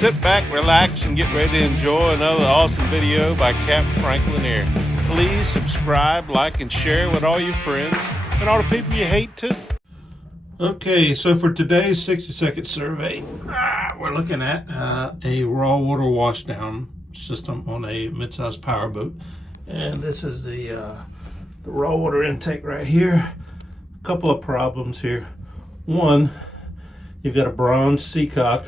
sit back, relax, and get ready to enjoy another awesome video by Capt Frank Lanier. Please subscribe, like, and share with all your friends and all the people you hate too. Okay, so for today's 60-second survey, we're looking at a raw water washdown system on a mid-sized powerboat. And this is the raw water intake right here. A couple of problems here. One, you've got a bronze seacock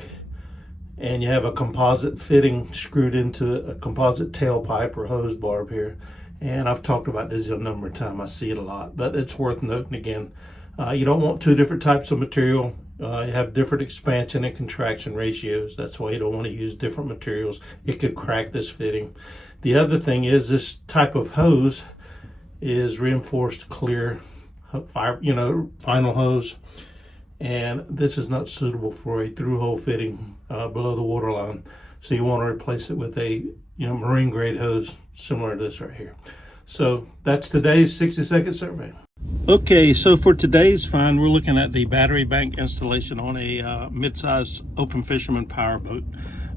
and you have a composite fitting screwed into a composite tailpipe or hose barb here. And I've talked about this a number of times. I see it a lot, but it's worth noting again. You don't want two different types of material. You have different expansion and contraction ratios. That's why you don't want to use different materials. It could crack this fitting. The other thing is this type of hose is reinforced clear vinyl hose. And this is not suitable for a through hole fitting below the waterline. So you want to replace it with a marine grade hose similar to this right here. So that's today's 60-second survey. Okay, so for today's find, we're looking at the battery bank installation on a mid-sized open fisherman powerboat.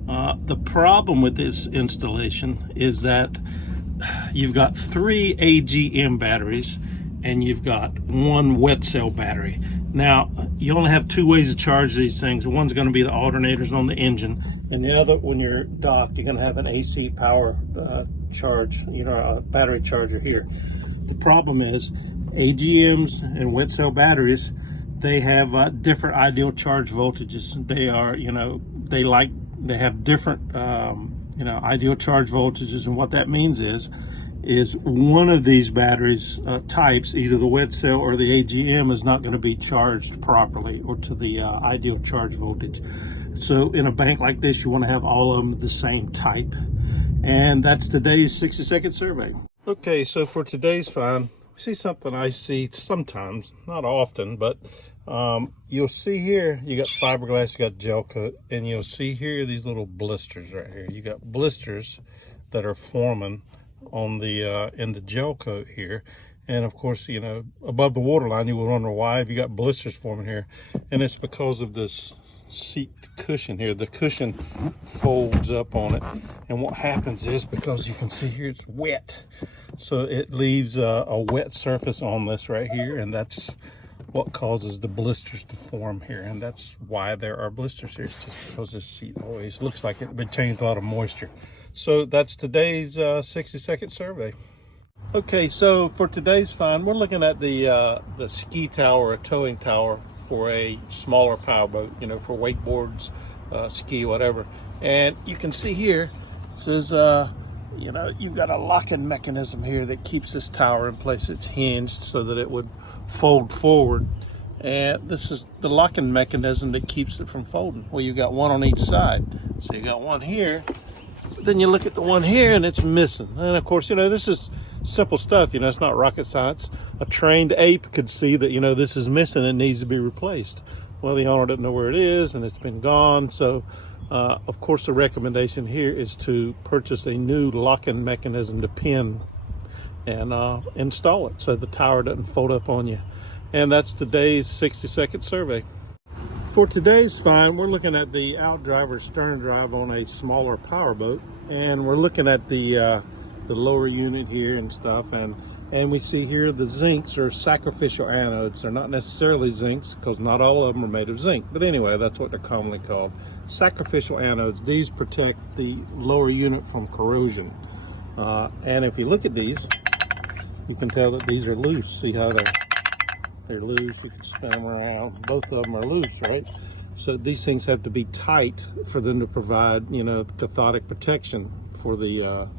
The problem with this installation is that you've got 3 AGM batteries and you've got 1 wet cell battery. Now, you only have 2 ways to charge these things. One's going to be the alternators on the engine, and the other, when you're docked, you're going to have an AC power charge, a battery charger here. The problem is AGMs and wet cell batteries, they have different ideal charge voltages. They are, they have different, ideal charge voltages, and what that means is one of these batteries types, either the wet cell or the AGM, is not going to be charged properly or to the ideal charge voltage. So in a bank like this, you want to have all of them the same type. And that's today's 60-second survey. Okay, so for today's find, we see something I see sometimes, not often, but you'll see here, you got fiberglass, you got gel coat, and you'll see here these little blisters right here. You got blisters that are forming on the in the gel coat here, and of course above the waterline you will wonder why have you got blisters forming here, and it's because of this seat cushion here. The cushion folds up on it, and what happens is, because you can see here it's wet, so it leaves a wet surface on this right here, and that's what causes the blisters to form here, and that's why there are blisters here. It's just because this seat always looks like it retains a lot of moisture. So that's today's 60-second survey. Okay, so for today's find, we're looking at the ski tower, a towing tower for a smaller powerboat, for wakeboards, ski, whatever. And you can see here, it says, you've got a locking mechanism here that keeps this tower in place. It's hinged so that it would fold forward. And this is the locking mechanism that keeps it from folding. Well, you've got one on each side. So you got one here. Then you look at the one here and it's missing. And of course, this is simple stuff. It's not rocket science. A trained ape could see that, this is missing and needs to be replaced. Well, the owner doesn't know where it is and it's been gone. So, of course, the recommendation here is to purchase a new locking mechanism to pin and install it so the tower doesn't fold up on you. And that's today's 60-second survey. For today's find, we're looking at the outdriver stern drive on a smaller powerboat, and we're looking at the lower unit here and stuff, and we see here the zincs are sacrificial anodes. They're not necessarily zincs, because not all of them are made of zinc, but anyway, that's what they're commonly called, sacrificial anodes. These protect the lower unit from corrosion, and if you look at these, you can tell that these are loose. See how they're loose. You can spin them around. Both of them are loose, right? So these things have to be tight for them to provide, cathodic protection for the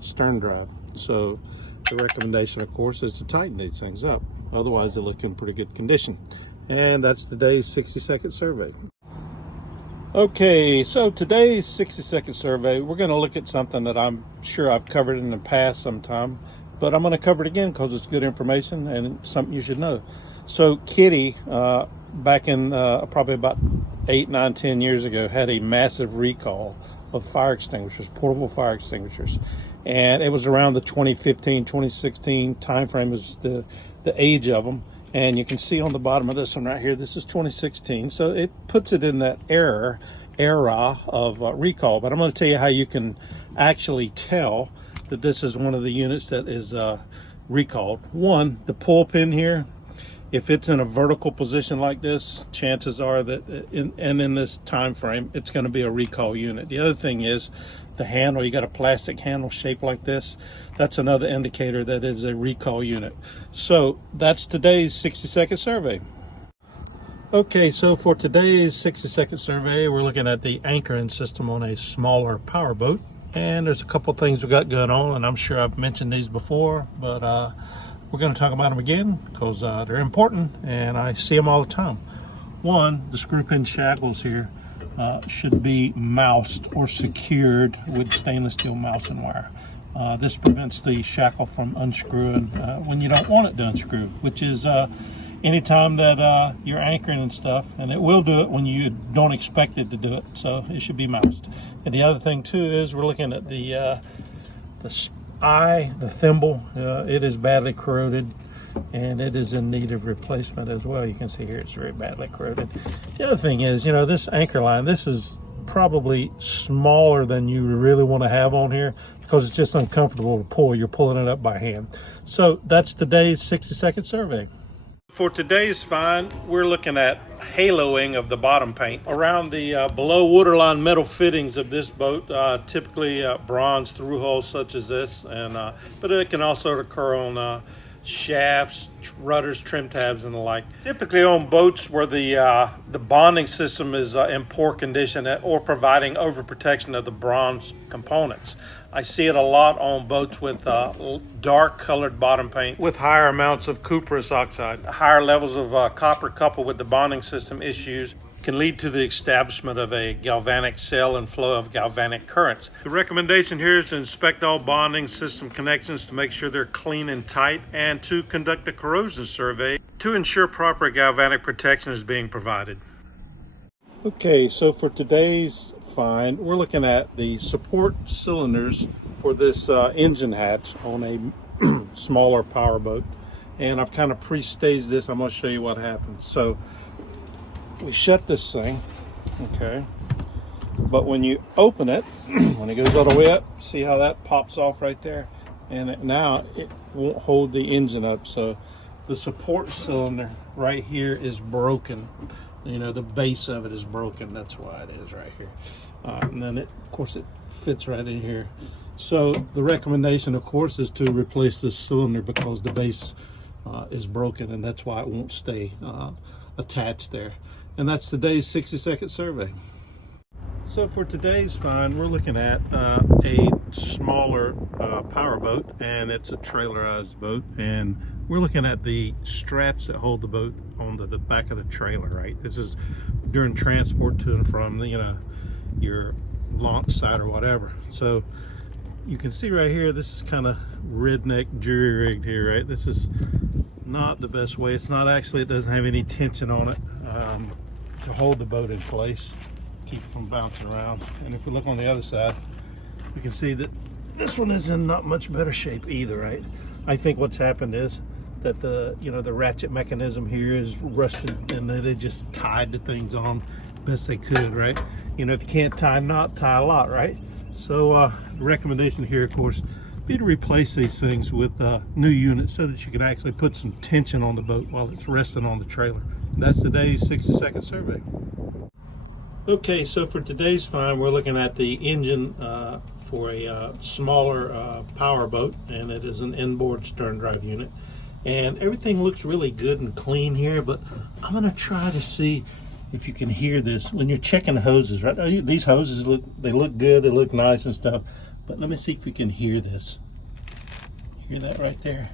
stern drive. So the recommendation, of course, is to tighten these things up. Otherwise, they look in pretty good condition. And that's today's 60-second survey. Okay, so today's 60-second survey, we're going to look at something that I'm sure I've covered in the past sometime, but I'm going to cover it again because it's good information and something you should know. So Kitty, back in probably about 8, 9, 10 years ago, had a massive recall of fire extinguishers, portable fire extinguishers. And it was around the 2015, 2016 time frame is the age of them. And you can see on the bottom of this one right here, this is 2016. So it puts it in that era, era of recall, but I'm going to tell you how you can actually tell that this is one of the units that is recalled. One, the pull pin here, if it's in a vertical position like this, chances are that in this time frame, it's going to be a recall unit. The other thing is the handle. You got a plastic handle shaped like this. That's another indicator that is a recall unit. So that's today's 60-second survey. Okay, so for today's 60-second survey, we're looking at the anchoring system on a smaller power boat. And there's a couple things we got going on, and I'm sure I've mentioned these before, but we're going to talk about them again because they're important and I see them all the time. One, the screw pin shackles here should be moused or secured with stainless steel mousing wire. This prevents the shackle from unscrewing when you don't want it to unscrew, which is anytime that you're anchoring and stuff, and it will do it when you don't expect it to do it, so it should be moused. And the other thing too is we're looking at the thimble. It is badly corroded and it is in need of replacement as well. You can see here it's very badly corroded. The other thing is, you know, this anchor line, this is probably smaller than you really want to have on here because it's just uncomfortable to pull. You're pulling it up by hand. So that's today's 60-second survey. For today's find, we're looking at haloing of the bottom paint around the below waterline metal fittings of this boat, typically bronze through holes such as this, and but it can also occur on shafts, rudders, trim tabs, and the like. Typically on boats where the bonding system is in poor condition or providing overprotection of the bronze components. I see it a lot on boats with dark colored bottom paint with higher amounts of cuprous oxide. Higher levels of copper coupled with the bonding system issues can lead to the establishment of a galvanic cell and flow of galvanic currents. The recommendation here is to inspect all bonding system connections to make sure they're clean and tight, and to conduct a corrosion survey to ensure proper galvanic protection is being provided. Okay, so for today's find, we're looking at the support cylinders for this engine hatch on a smaller power boat, and I've kind of pre-staged this. I'm going to show you what happens. So we shut this thing, okay, but when you open it, when it goes all the way up, see how that pops off right there, and now it won't hold the engine up. So the support cylinder right here is broken. You know, the base of it is broken. That's why it is right here. And then of course it fits right in here. So the recommendation, of course, is to replace this cylinder because the base is broken, and that's why it won't stay attached there. And that's today's 60-second survey. So for today's find, we're looking at a smaller power boat, and it's a trailerized boat, and we're looking at the straps that hold the boat on the back of the trailer, right? This is during transport to and from, you know, your launch site or whatever. So you can see right here, this is kind of redneck jury rigged here, right? This is not the best way. It's not actually, it doesn't have any tension on it to hold the boat in place, keep it from bouncing around. And if we look on the other side, we can see that this one is in not much better shape either, right? I think what's happened is that the ratchet mechanism here is rusted, and they just tied the things on best they could, right? You know, if you can't tie a knot, tie a lot, right? So the recommendation here, of course, be to replace these things with new units so that you can actually put some tension on the boat while it's resting on the trailer. And that's today's 60-second survey. Okay, so for today's find, we're looking at the engine for a smaller power boat, and it is an inboard stern drive unit. And everything looks really good and clean here, but I'm going to try to see if you can hear this when you're checking the hoses, right? These hoses look good, they look nice and stuff, but let me see if we can hear this. Hear that right there?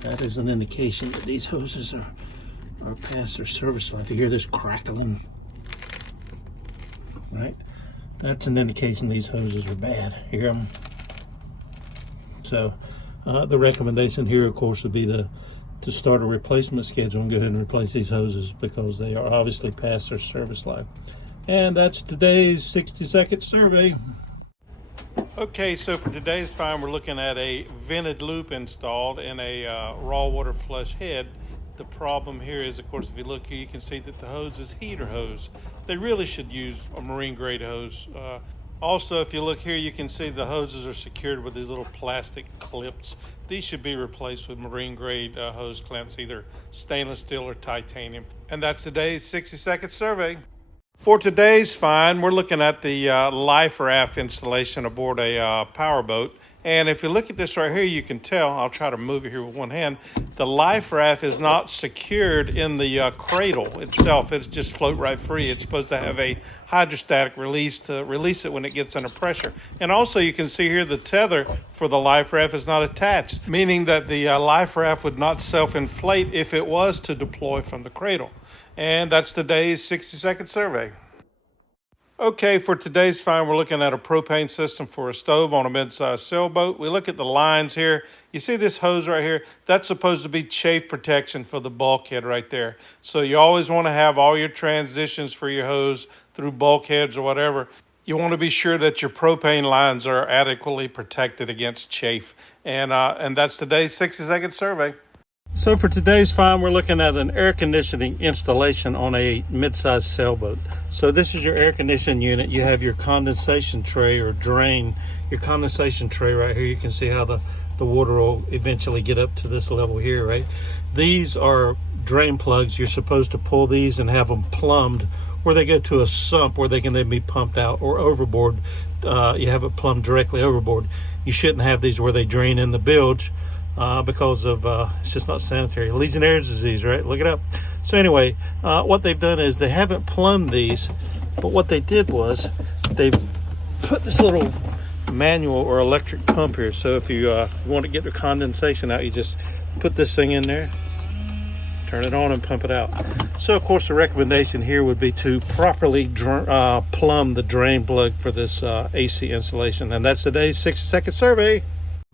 That is an indication that these hoses are past their service life. You hear this crackling, right? That's an indication these hoses are bad. Hear them? So the recommendation here, of course, would be to start a replacement schedule and go ahead and replace these hoses because they are obviously past their service life. And that's today's 60-second survey. Okay, so for today's find, we're looking at a vented loop installed in a raw water flush head The problem here is, of course, if you look here, you can see that the hose is heater hose. They really should use a marine grade hose. Also, if you look here, you can see the hoses are secured with these little plastic clips. These should be replaced with marine grade hose clamps, either stainless steel or titanium. And that's today's 60-second survey. For today's find, we're looking at the life raft installation aboard a powerboat. And if you look at this right here, you can tell, I'll try to move it here with one hand, the life raft is not secured in the cradle itself. It's just float right free. It's supposed to have a hydrostatic release to release it when it gets under pressure. And also you can see here the tether for the life raft is not attached, meaning that the life raft would not self-inflate if it was to deploy from the cradle. And that's today's 60-second survey. Okay, for today's find, we're looking at a propane system for a stove on a mid-sized sailboat. We look at the lines here. You see this hose right here? That's supposed to be chafe protection for the bulkhead right there. So you always want to have all your transitions for your hose through bulkheads or whatever. You want to be sure that your propane lines are adequately protected against chafe. And that's today's 60-second survey. So for today's find, we're looking at an air conditioning installation on a mid-sized sailboat. So this is your air conditioning unit. You have your condensation tray or drain, your condensation tray right here. You can see how the water will eventually get up to this level here, right? These are drain plugs. You're supposed to pull these and have them plumbed where they go to a sump where they can then be pumped out, or overboard. You have it plumbed directly overboard. You shouldn't have these where they drain in the bilge. Because of it's just not sanitary. Legionnaires' disease, right? Look it up. So anyway, what they've done is they haven't plumbed these, but what they did was they've put this little manual or electric pump here. So if you want to get the condensation out, you just put this thing in there, turn it on, and pump it out. So of course the recommendation here would be to properly plumb the drain plug for this AC installation. And that's today's 60-second survey.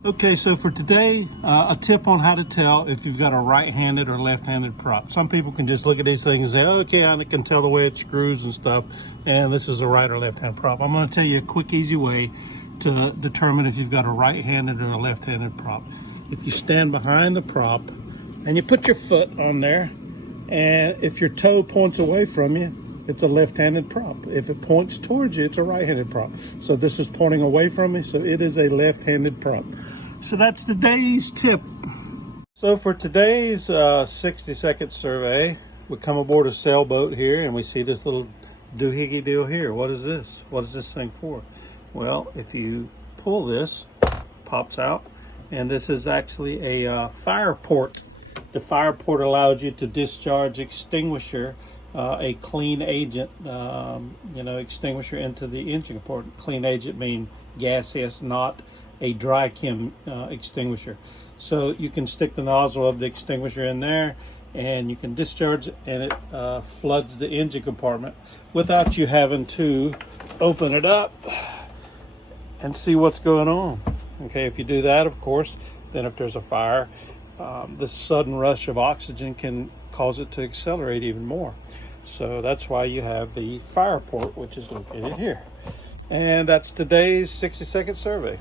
Okay, so for today, a tip on how to tell if you've got a right-handed or left-handed prop. Some people can just look at these things and say, okay, I can tell the way it screws and stuff, and this is a right or left-hand prop. I'm going to tell you a quick, easy way to determine if you've got a right-handed or a left-handed prop. If you stand behind the prop and you put your foot on there, and if your toe points away from you, it's a left-handed prop. If it points towards you, it's a right-handed prop. So this is pointing away from me, so it is a left-handed prop. So that's today's tip. So for today's 60-second survey, we come aboard a sailboat here and we see this little doohickey deal here. What is this? What is this thing for? Well, if you pull this, pops out, and this is actually a fire port. The fire port allows you to discharge extinguisher, a clean agent, extinguisher into the engine compartment. Clean agent mean gaseous, not a dry chem extinguisher. So you can stick the nozzle of the extinguisher in there and you can discharge it, and it floods the engine compartment without you having to open it up and see what's going on. Okay, if you do that, of course, then if there's a fire, the sudden rush of oxygen can cause it to accelerate even more. So that's why you have the fire port, which is located here. And that's today's 60-second survey.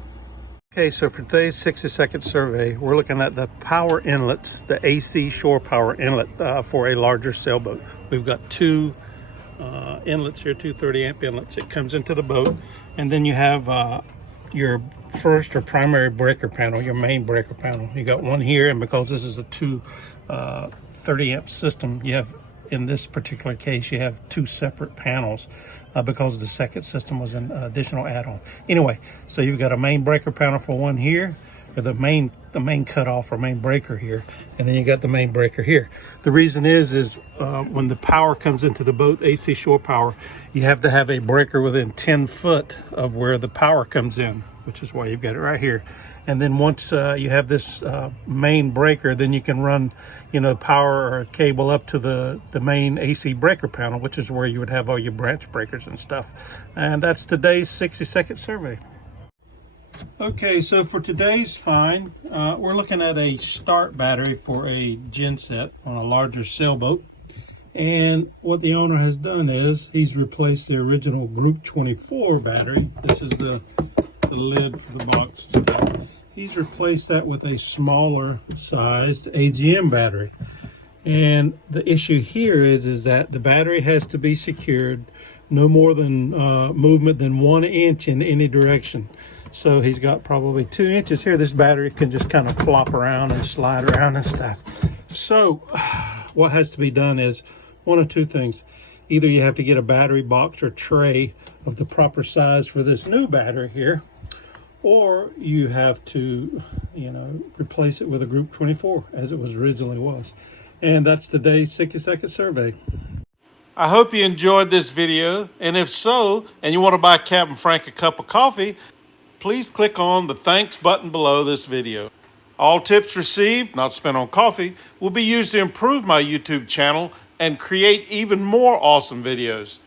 Okay, so for today's 60-second survey, we're looking at the power inlets, the AC shore power inlet for a larger sailboat. We've got two inlets here, two 30-amp inlets. It comes into the boat, and then you have your first or primary breaker panel, your main breaker panel. You got one here, and because this is a 30-amp system, you have, in this particular case, you have two separate panels because the second system was an additional add-on. Anyway, so you've got a main breaker panel for one here, or the main cutoff or main breaker here, and then you got the main breaker here. The reason is when the power comes into the boat, AC shore power, you have to have a breaker within 10 foot of where the power comes in, which is why you've got it right here. And then once you have this main breaker, then you can run, power or cable up to the main AC breaker panel, which is where you would have all your branch breakers and stuff. And that's today's 60-second survey. Okay, so for today's find, we're looking at a start battery for a genset on a larger sailboat. And what the owner has done is he's replaced the original Group 24 battery. This is the lid for the box. He's replaced that with a smaller sized AGM battery. And the issue here is that the battery has to be secured no more than movement than 1 inch in any direction. So he's got probably 2 inches here. This battery can just kind of flop around and slide around and stuff. So what has to be done is one of two things. Either you have to get a battery box or tray of the proper size for this new battery here, or you have to, replace it with a Group 24 as it was originally was. And that's today's 60-second survey. I hope you enjoyed this video, and if so, and you want to buy Captain Frank a cup of coffee, please click on the thanks button below this video. All tips received, not spent on coffee, will be used to improve my YouTube channel and create even more awesome videos.